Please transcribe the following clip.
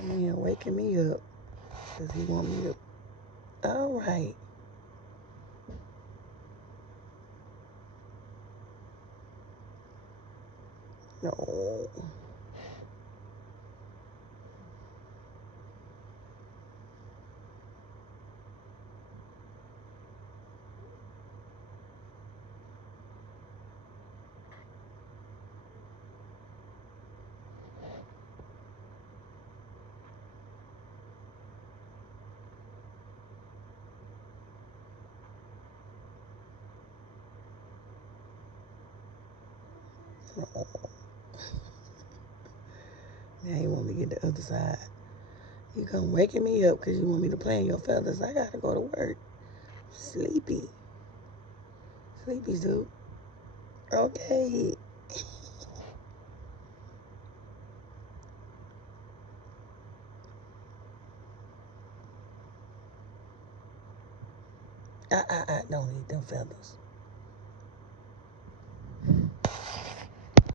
Come here, waking me up. Because he want me to. All right. No. No. Now you want me to get the other side. You come waking me up because you want me to play in your feathers. I gotta go to work. Sleepy. Sleepy Zoo. Okay. Don't eat them feathers.